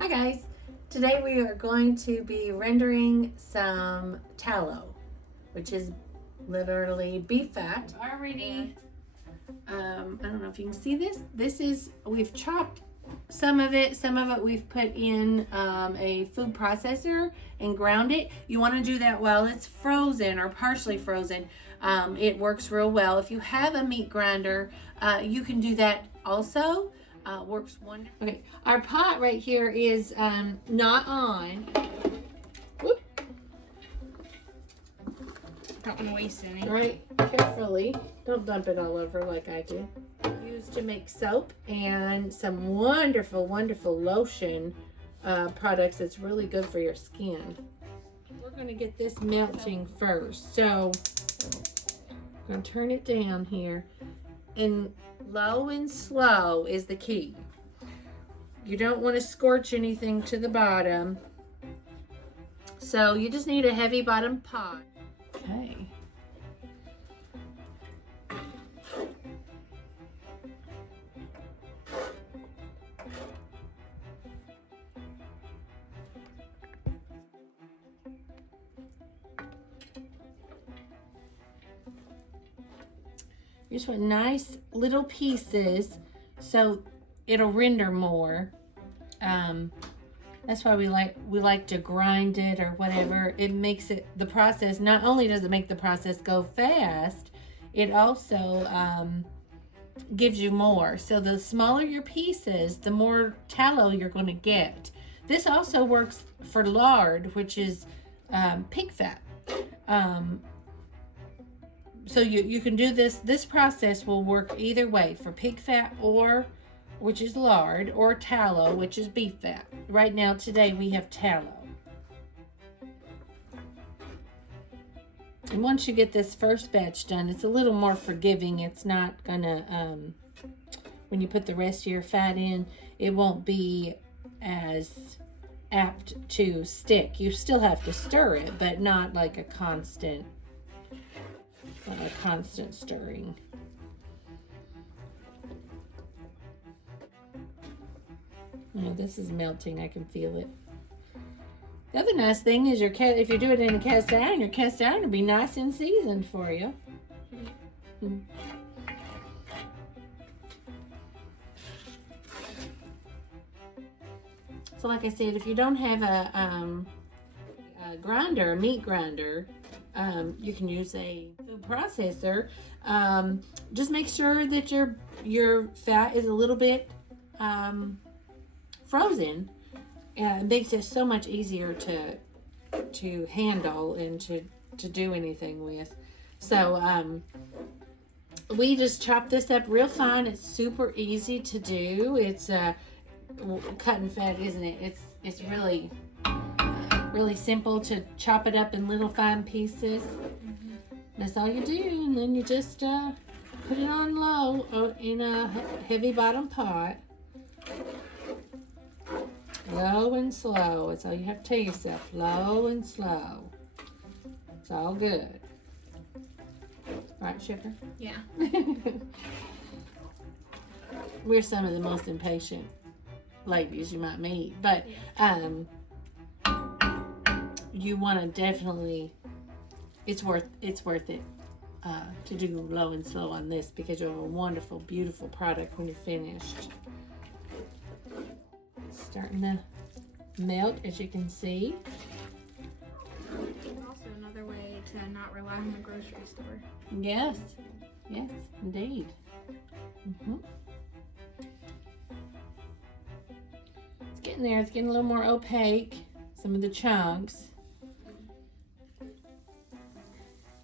Hi guys, today we are going to be rendering some tallow, which is literally beef fat. Already, I don't know if you can see this. This is, we've chopped some of it we've put in a food processor and ground it. You want to do that while it's frozen or partially frozen. It works real well. If you have a meat grinder, you can do that also. Works wonderful. Okay, our pot right here is not on. Whoop. Don't want to waste any. Right, carefully. Don't dump it all over like I do. Used to make soap and some wonderful, wonderful lotion products that's really good for your skin. We're going to get this melting first. So I'm going to turn it down here. And low and slow is the key. You don't want to scorch anything to the bottom. So you just need a heavy bottom pot. Okay. You just want nice little pieces so it'll render more. That's why we like to grind it or whatever. It makes it, the process, not only does it make the process go fast, it also gives you more. So the smaller your pieces, the more tallow you're going to get. This also works for lard, which is pig fat. So you can do this. This process will work either way for pig fat, or which is lard, or tallow, which is beef fat. Right now, today, we have tallow. And once you get this first batch done, it's a little more forgiving. It's not gonna, when you put the rest of your fat in, it won't be as apt to stick. You still have to stir it, but not like a constant stirring. Oh, this is melting. I can feel it. The other nice thing is if you do it in a cast iron, your cast iron will be nice and seasoned for you. So like I said, if you don't have a grinder, a meat grinder, you can use a food processor. Just make sure that your fat is a little bit frozen. It makes it so much easier to handle and to do anything with. So we just chop this up real fine. It's super easy to do. It's cutting fat, isn't it? It's really simple to chop it up in little fine pieces. That's all you do, and then you just put it on low in a heavy bottom pot. Low and slow. That's all you have to tell yourself. Low and slow. It's all good. Right, Sugar? Yeah. We're some of the most impatient ladies you might meet, but you want to definitely, it's worth it to do low and slow on this, because you'll have a wonderful, beautiful product when you're finished. Starting to melt, as you can see. Also another way to not rely on the grocery store. Yes, indeed. It's getting there. It's getting a little more opaque, some of the chunks.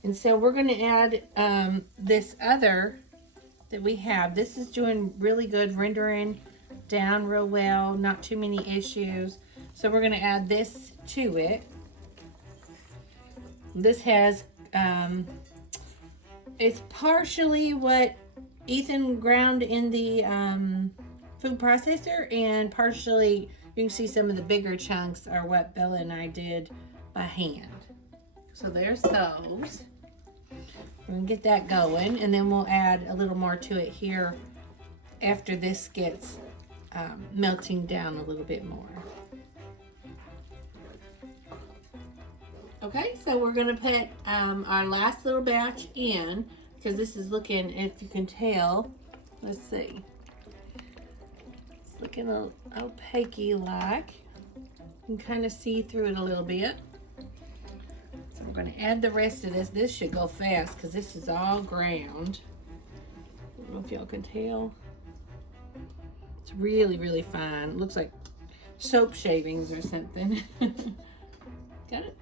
And so we're going to add this other that we have. This is doing really good, rendering down real well, not too many issues. So we're going to add this to it. This has, it's partially what Ethan ground in the food processor, and partially you can see some of the bigger chunks are what Bella and I did by hand. So there's those. We're gonna get that going, and then we'll add a little more to it here after this gets melting down a little bit more. Okay, so we're gonna put our last little batch in because this is looking, if you can tell, let's see, it's looking opaque-y like. You can kind of see through it a little bit. So we're gonna add the rest of this. This should go fast because this is all ground. I don't know if y'all can tell. It's really, really fine. It looks like soap shavings or something. Got it?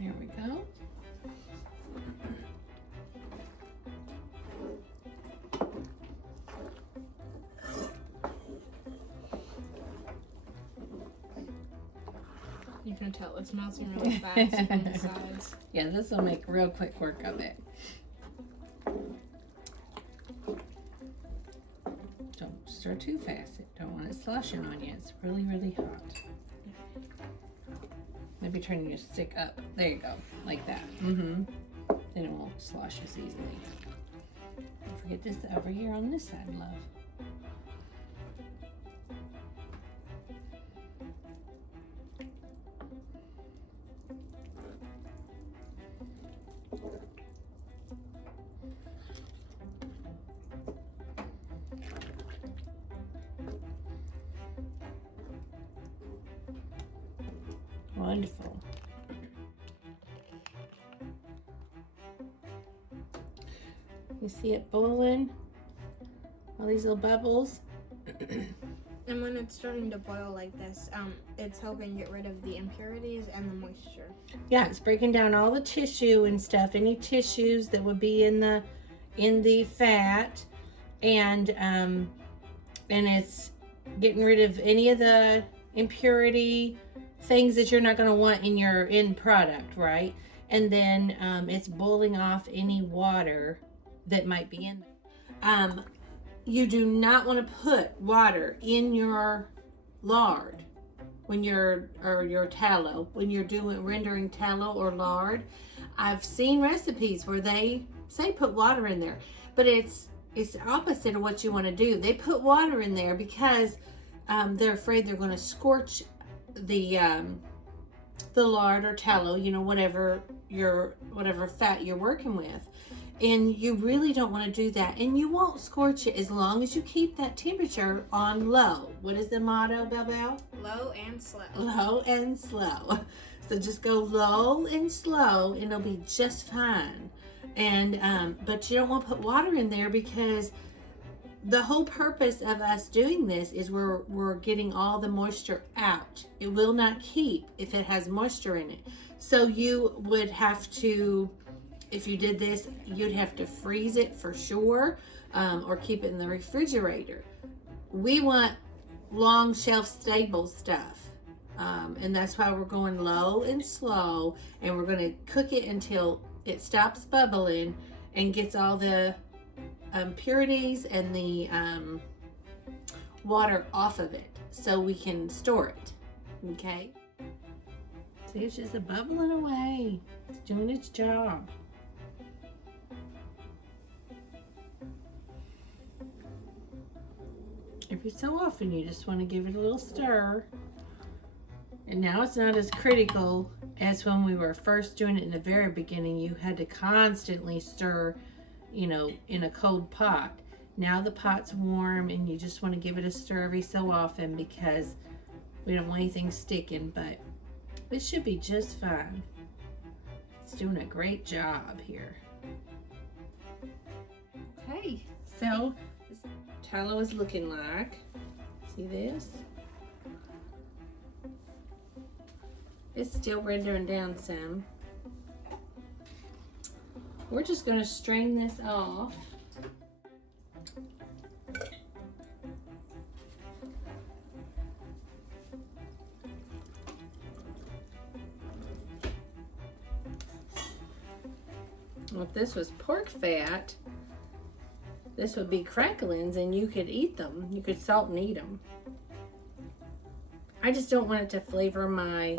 There we go. You can tell it's melting really fast on the sides. Yeah, this will make real quick work of it. Don't stir too fast. Don't want it sloshing on you. It's really, really hot. Maybe turn your stick up. There you go, like that. Then it won't slosh as easily. Don't forget this over here on this side, love. Wonderful. You see it boiling? All these little bubbles. And when it's starting to boil like this, it's helping get rid of the impurities and the moisture. Yeah, it's breaking down all the tissue and stuff, any tissues that would be in the fat, and it's getting rid of any of the impurity things that you're not going to want in your end product, right? And then it's boiling off any water that might be in there. You do not want to put water in your lard when your tallow, when you're rendering tallow or lard. I've seen recipes where they say put water in there, but it's the opposite of what you want to do. They put water in there because they're afraid they're going to scorch the lard or tallow, whatever fat you're working with. And you really don't want to do that. And you won't scorch it as long as you keep that temperature on low. What is the motto, Bell Bell? Low and slow. Low and slow. So just go low and slow and it'll be just fine. And but you don't want to put water in there because the whole purpose of us doing this is we're getting all the moisture out. It will not keep if it has moisture in it. So you would have to, if you did this, you'd have to freeze it for sure, or keep it in the refrigerator. We want long shelf stable stuff. And that's why we're going low and slow, and we're going to cook it until it stops bubbling and gets all the impurities and the water off of it so we can store it. Okay? See, it's just bubbling away. It's doing its job. Every so often you just want to give it a little stir. And now it's not as critical as when we were first doing it in the very beginning. You had to constantly stir, in a cold pot. Now the pot's warm and you just want to give it a stir every so often because we don't want anything sticking, but it should be just fine. It's doing a great job here. Okay, so this tallow is looking like, see this? It's still rendering down some. We're just going to strain this off. Well, if this was pork fat, this would be cracklings and you could eat them. You could salt and eat them. I just don't want it to flavor my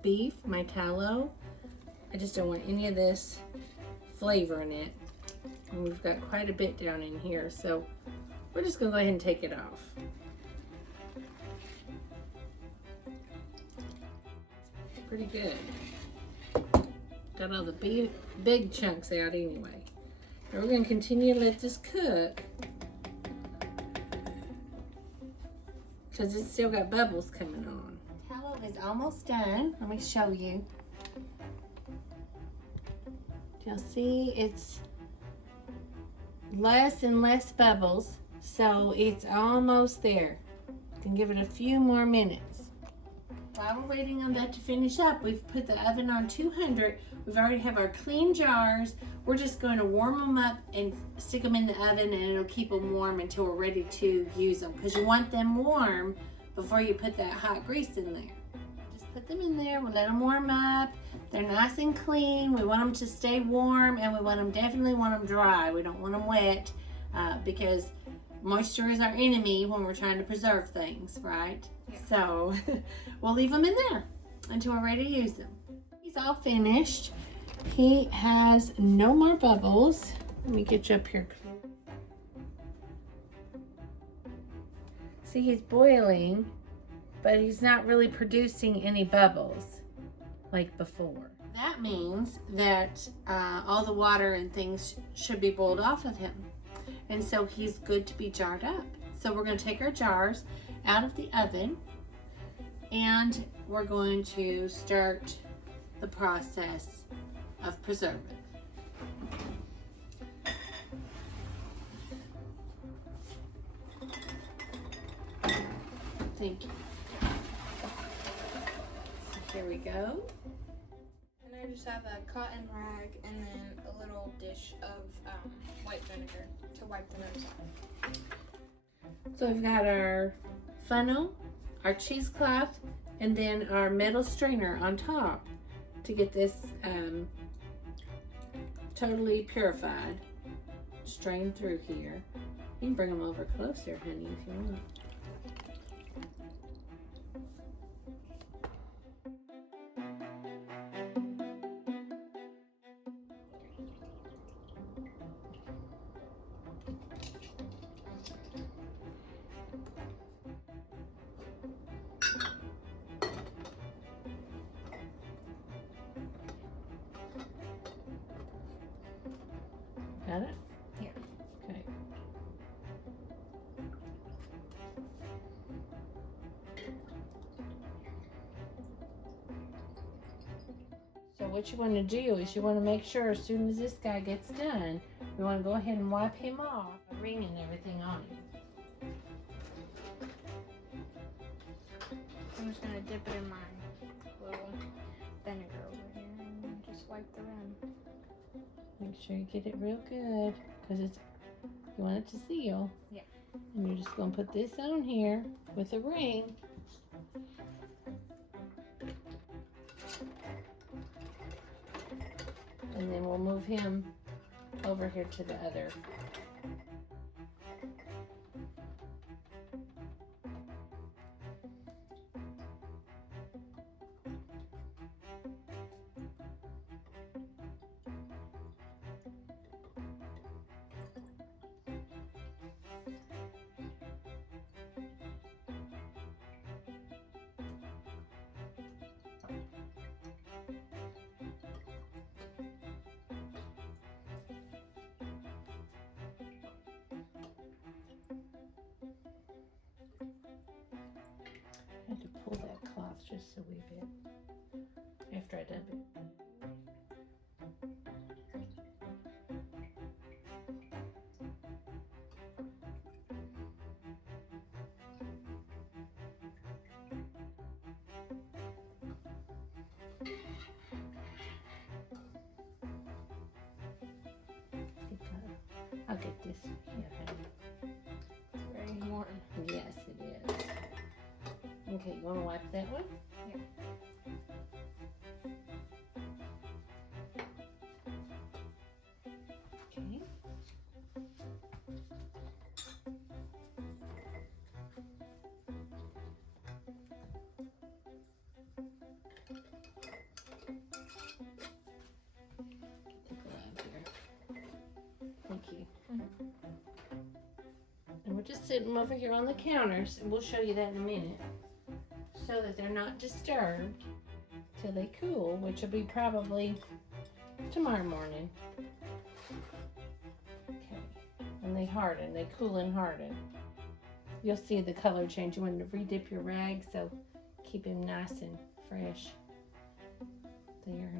beef, my tallow. I just don't want any of this flavor in it. And we've got quite a bit down in here, so we're just gonna go ahead and take it off. Pretty good. Got all the big chunks out anyway. And we're gonna continue to let this cook because it's still got bubbles coming on. Tallow is almost done. Let me show you. You'll see it's less and less bubbles, so it's almost there. You can give it a few more minutes. While we're waiting on that to finish up, we've put the oven on 200. We've already have our clean jars. We're just going to warm them up and stick them in the oven, and it'll keep them warm until we're ready to use them, because you want them warm before you put that hot grease in there. Just put them in there. We'll let them warm up. They're nice and clean. We want them to stay warm, and we definitely want them dry. We don't want them wet because moisture is our enemy when we're trying to preserve things, right? Yeah. So we'll leave them in there until we're ready to use them. He's all finished. He has no more bubbles. Let me get you up here. See, he's boiling, but he's not really producing any bubbles like before. That means that all the water and things should be boiled off of him. And so he's good to be jarred up. So we're going to take our jars out of the oven, and we're going to start the process of preserving. Thank you. So here we go. And I just have a cotton rag and then a little dish of white vinegar to wipe the nose off. So we've got our funnel, our cheesecloth, and then our metal strainer on top to get this totally purified. Strain through here. You can bring them over closer, honey, if you want. Got it? Yeah. Okay. So what you want to do is you want to make sure as soon as this guy gets done, we want to go ahead and wipe him off, the ring and everything on him. I'm just going to dip it in my little vinegar over here and just wipe the rim. Make sure you get it real good, because you want it to seal. Yeah. And you're just going to put this on here with a ring. And then we'll move him over here to the other. I had to pull that cloth just a wee bit after I dump it. I'll get this here, honey. Very warm. Yes, it is. Okay, you want to wipe that one? Yeah. Okay. Get the glove here. Thank we're just sitting them over here on the counters, and we'll show you that in a minute, so that they're not disturbed till they cool, which will be probably tomorrow morning. Okay, and they harden, they cool and harden. You'll see the color change. You want to re-dip your rag, so keep him nice and fresh. There.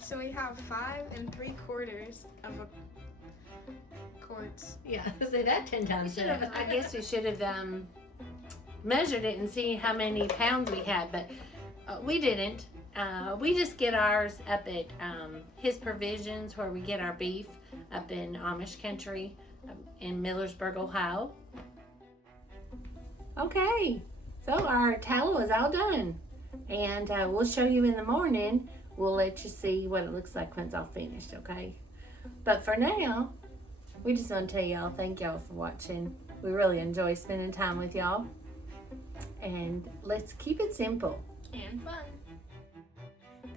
So we have 5 3/4 of a quarts. Yeah, say that 10 times. I guess we should have measured it and see how many pounds we had, but we didn't. We just get ours up at His Provisions, where we get our beef up in Amish country in Millersburg, Ohio. Okay, so our tallow is all done, and we'll show you in the morning. We'll let you see what it looks like when it's all finished, okay? But for now, we just want to tell y'all, thank y'all for watching. We really enjoy spending time with y'all. And let's keep it simple. And fun.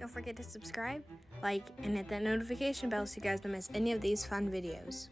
Don't forget to subscribe, like, and hit that notification bell so you guys don't miss any of these fun videos.